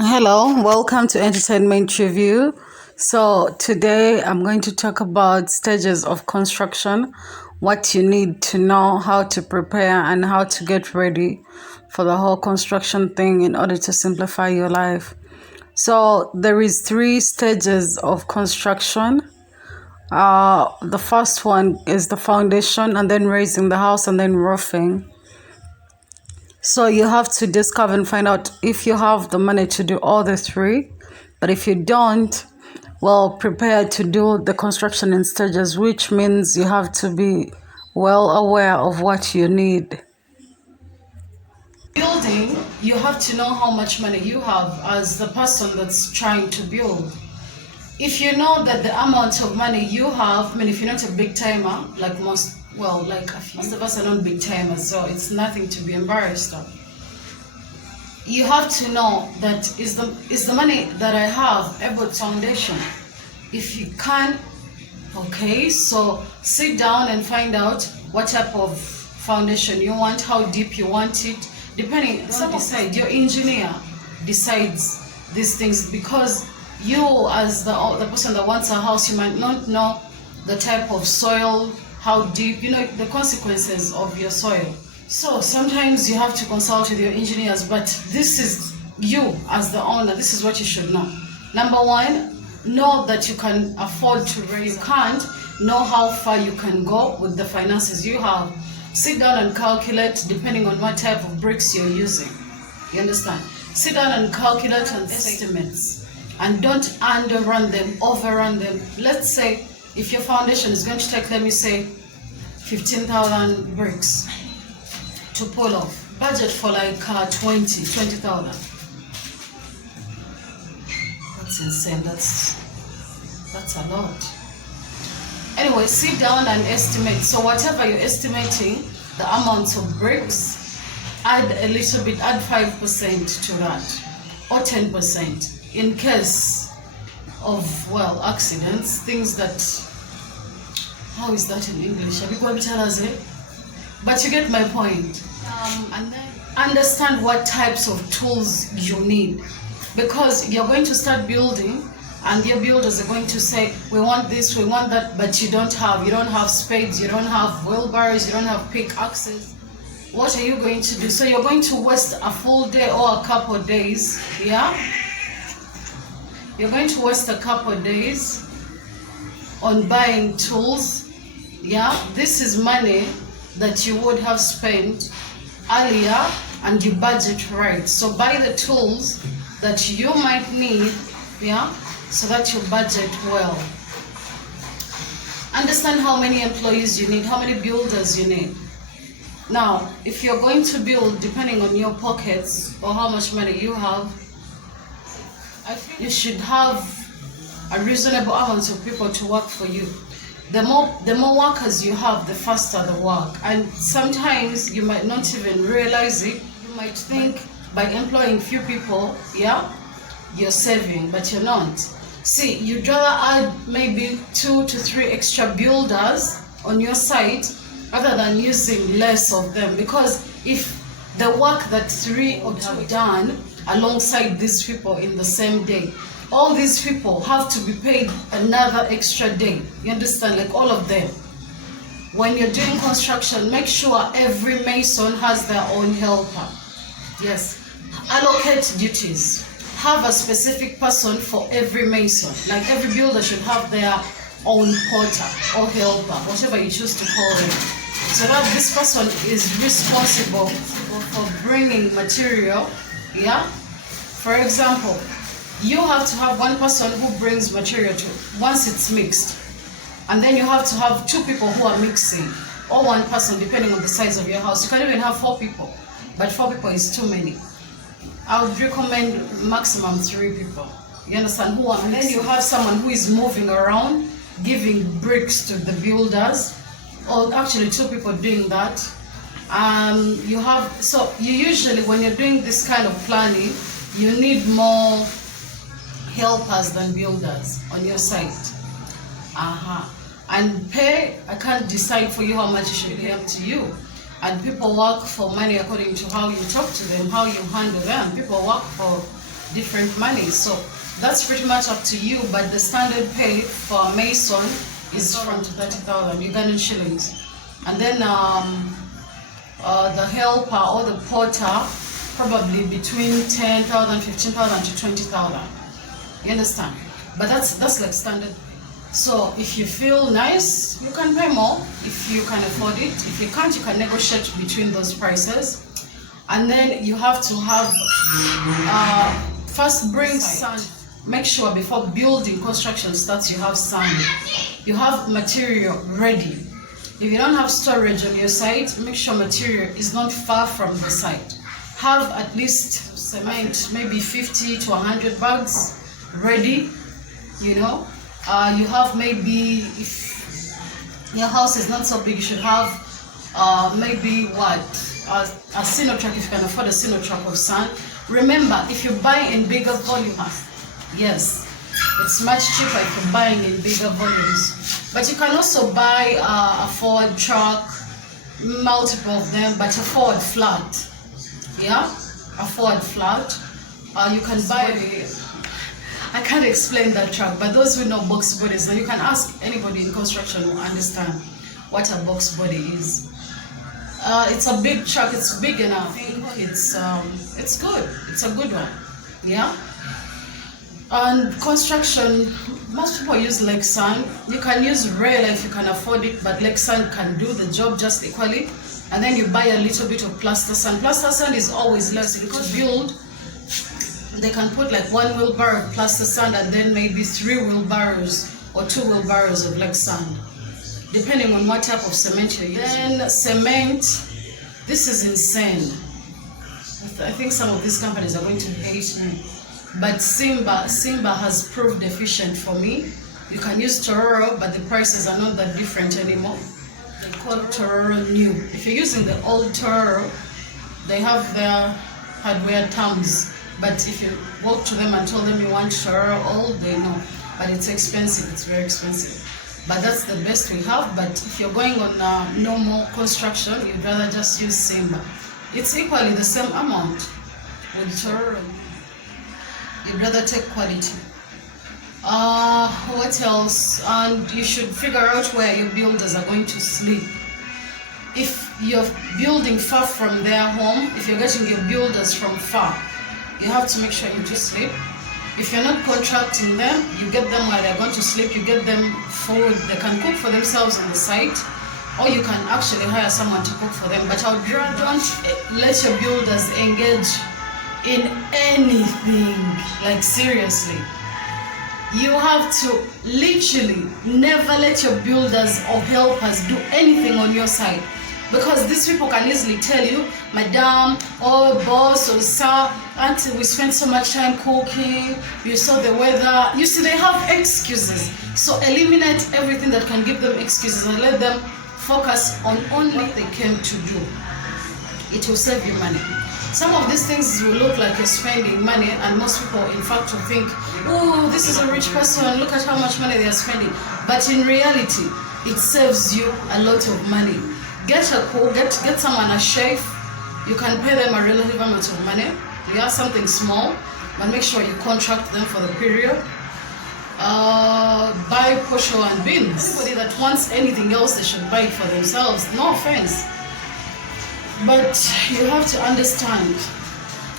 Hello, welcome to Entertainment Review. So today I'm going to talk about stages of construction, what you need to know, how to prepare and how to get ready for the whole construction thing in order to simplify your life. So there is 3 stages of construction. The first one is the foundation, and then raising the house, and then roofing. So you have to discover and find out if you have the money to do all the 3. But if you don't, well, prepare to do the construction in stages, which means you have to be well aware of what you need. Building, you have to know how much money you have as the person that's trying to build. If you know that the amount of money you have, I mean, if you're not a big timer, like most of us are not big timers, so it's nothing to be embarrassed of. You have to know that is the money that I have able to foundation. If you can, okay, so sit down and find out what type of foundation you want, how deep you want it, depending. Don't decide. Your engineer decides these things, because you, as the person that wants a house, you might not know the type of soil, how deep, the consequences of your soil. So sometimes you have to consult with your engineers, but this is you as the owner, this is what you should know. Number 1, know that you can afford to raise. You can't, know how far you can go with the finances you have. Sit down and calculate depending on what type of bricks you're using. You understand? Sit down and calculate on estimates, and don't underrun them, overrun them. Let's say if your foundation is going to take, let me say, 15,000 bricks to pull off. Budget for like 20,000. That's insane. That's a lot. Anyway, sit down and estimate. So whatever you're estimating, the amount of bricks, add a little bit, add 5% to that, or 10% in case of, accidents, things that, how is that in English? Are you going to tell us it? But you get my point. And then understand what types of tools you need, because you're going to start building and your builders are going to say, we want this, we want that, but you don't have spades, you don't have wheelbarrows, you don't have pickaxes. What are you going to do? So you're going to waste a full day or a couple of days, yeah? You're going to waste a couple of days on buying tools, yeah? This is money that you would have spent earlier, and you budget right. So buy the tools that you might need, yeah, so that you budget well. Understand how many employees you need, how many builders you need. Now, if you're going to build, depending on your pockets or how much money you have, I feel you should have a reasonable amount of people to work for you. The more workers you have, the faster the work. And sometimes you might not even realize it. You might think by employing few people, yeah, you're saving, but you're not. See, you'd rather add maybe 2 to 3 extra builders on your site rather than using less of them. Because if the work that 3 of you have done alongside these people in the same day, all these people have to be paid another extra day. You understand? Like all of them. When you're doing construction, make sure every mason has their own helper. Yes. Allocate duties. Have a specific person for every mason. Like every builder should have their own porter or helper, whatever you choose to call them. So that this person is responsible for bringing material. Yeah. For example, you have to have one person who brings material to once it's mixed, and then you have to have 2 people who are mixing, or 1 person depending on the size of your house. You can even have 4 people, but 4 people is too many. I would recommend maximum 3 people. You understand? Who are, and then you have someone who is moving around, giving bricks to the builders, or actually 2 people doing that. So you usually, when you're doing this kind of planning, you need more helpers than builders on your site. And pay, I can't decide for you how much it should be up to you. And people work for money according to how you talk to them, how you handle them. People work for different money. So that's pretty much up to you, but the standard pay for a mason is from 30,000 Ugandan shillings. And then the helper or the porter, probably between 10,000, 15,000 to 20,000. You understand? But that's like standard. So if you feel nice, you can pay more if you can afford it. If you can't, you can negotiate between those prices. And then you have to have, first bring sand. Make sure before building construction starts, you have sand. You have material ready. If you don't have storage on your site, make sure material is not far from the site. Have at least cement, maybe 50 to 100 bags ready, you know. You have maybe, if your house is not so big, you should have maybe what? A sino truck, if you can afford a sino truck of sand. Remember, if you buy in bigger volume, yes, it's much cheaper if you're buying in bigger volumes. But you can also buy a Ford truck, multiple of them, but a Ford flat. Yeah, a Ford flat. You can buy. I can't explain that truck, but those who know box bodies, so you can ask anybody in construction who understand what a box body is. It's a big truck. It's big enough. I think it's good. It's a good one. Yeah. And construction, most people use lake sand. You can use rail if you can afford it, but lake sand can do the job just equally. And then you buy a little bit of plaster sand. Plaster sand is always less because build. They can put like 1 wheelbarrow of plaster sand and then maybe 3 wheelbarrows or 2 wheelbarrows of lake sand, depending on what type of cement you're using. Then cement, this is insane. I think some of these companies are going to hate me. But Simba has proved efficient for me. You can use Tororo, but the prices are not that different anymore. They call Tororo new. If you're using the old Tororo, they have their hardware terms. But if you walk to them and tell them you want Tororo old, they know. But it's expensive, it's very expensive. But that's the best we have. But if you're going on normal construction, you'd rather just use Simba. It's equally the same amount with Tororo. You'd rather take quality. What else? And you should figure out where your builders are going to sleep. If you're building far from their home, if you're getting your builders from far, you have to make sure you just sleep. If you're not contracting them, you get them while they're going to sleep, you get them food. They can cook for themselves on the site, or you can actually hire someone to cook for them. But I would rather don't let your builders engage in anything, like seriously. You have to literally never let your builders or helpers do anything on your side, because these people can easily tell you, Madam, or boss, or sir, auntie, we spent so much time cooking, you saw the weather. You see, they have excuses. So eliminate everything that can give them excuses and let them focus on only what they came to do. It will save you money. Some of these things will look like you're spending money, and most people, in fact, will think, oh, this is a rich person, look at how much money they are spending. But in reality, it saves you a lot of money. Get a cook, get someone, a chef. You can pay them a relative amount of money. You have something small, but make sure you contract them for the period. Buy posho and beans. Anybody that wants anything else, they should buy it for themselves. No offense. But you have to understand,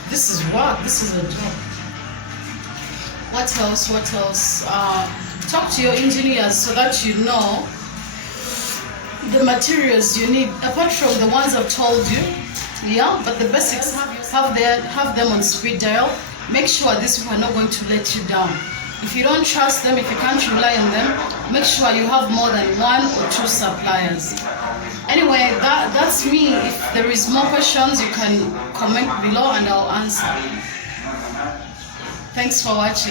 this is work, this is a job. What else? Talk to your engineers so that you know the materials you need, apart from the ones I've told you. Yeah, but the basics, have them on speed dial. Make sure these people are not going to let you down. If you don't trust them, if you can't rely on them, make sure you have more than 1 or 2 suppliers. Anyway, that's me. If there is more questions, you can comment below and I'll answer. Thanks for watching.